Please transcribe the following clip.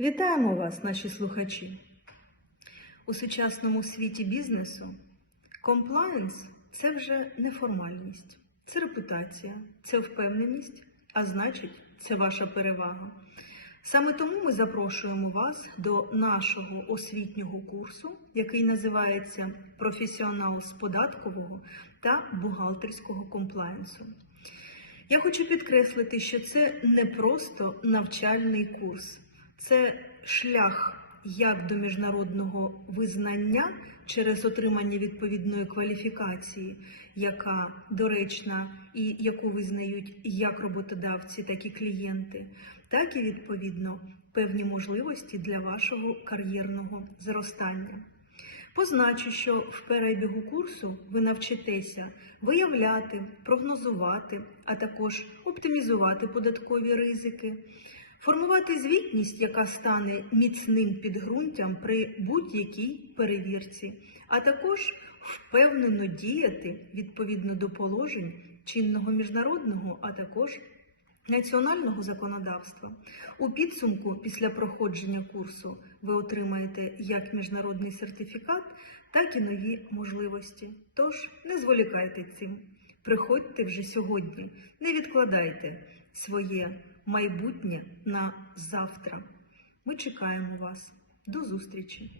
Вітаємо вас, наші слухачі. У сучасному світі бізнесу комплаєнс це вже не формальність, це репутація, це впевненість, а значить, це ваша перевага. Саме тому ми запрошуємо вас до нашого освітнього курсу, який називається Професіонал з податкового та бухгалтерського комплаєнсу. Я хочу підкреслити, що це не просто навчальний курс, це шлях як до міжнародного визнання через отримання відповідної кваліфікації, яка доречна і яку визнають як роботодавці, так і клієнти, так і відповідно певні можливості для вашого кар'єрного зростання. Позначу, що в перебігу курсу ви навчитеся виявляти, прогнозувати, а також оптимізувати податкові ризики, формувати звітність, яка стане міцним підґрунтям при будь-якій перевірці, а також впевнено діяти відповідно до положень чинного міжнародного, а також національного законодавства. У підсумку, після проходження курсу, ви отримаєте як міжнародний сертифікат, так і нові можливості. Тож не зволікайте цим. Приходьте вже сьогодні, не відкладайте своє майбутнє на завтра. Ми чекаємо вас. До зустрічі!